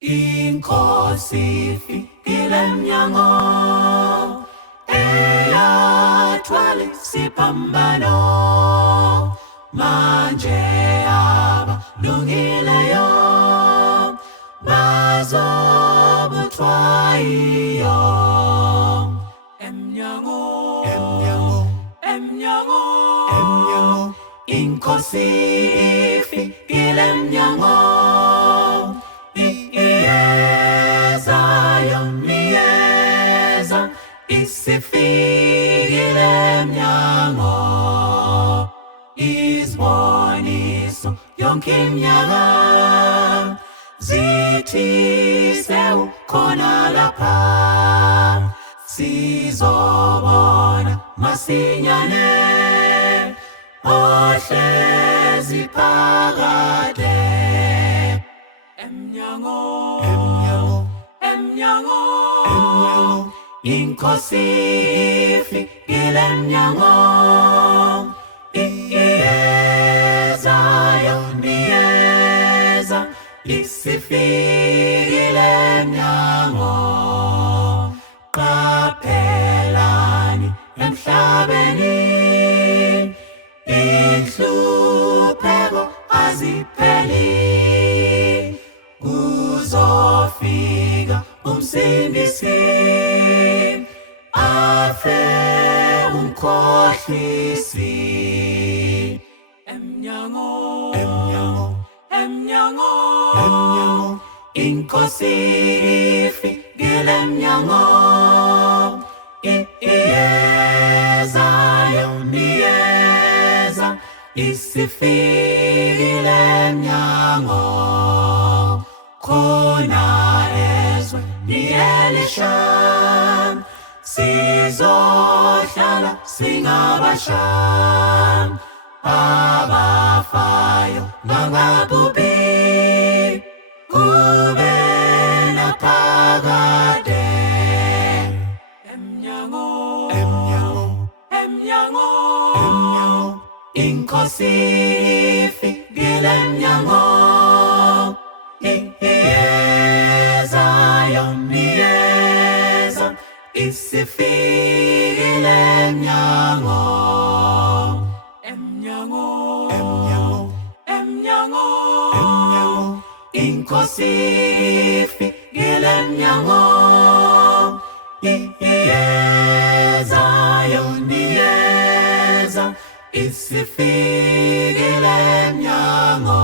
Inkosi ifikile emnyango, eyathwala isiphambano. Manje abalungileyo bazobuthwa yiyo. Emnyango, emnyango, emnyango, emnyango. Inkosi ifikile emnyango. Iyeza isifikile emnyango. Iziboniso yonke iminyaka zithi sewukhona lapha. Sizobona masinyane ohlezi phakade. Emnyango, emnyango, emnyango, emnyango. Inkosi ifikile emnyango. Iyeza yoniyeza isifikile emnyango. Qaphelani emhlabeni, inhlupheko azipheli. Kuzofika umsindisi, afe umkhohlisi. Emnyango, emnyango, emnyango, emnyango. Inkosi ifikile emnyango. Iyeza yoniyeza isifikile emnyango. Khona ezweni elisha sizohlala singabasha. Abafayo bangabubi kube naphakade. Emnyango, emnyango, emnyango, emnyango. Inkosi ifikile emnyango. Iyeza yoniyeza isifikile emnyango. Emnyango, emnyango, emnyango, emnyango. Inkosi ifikile emnyango. Iyeza yoniyeza isifikile emnyango.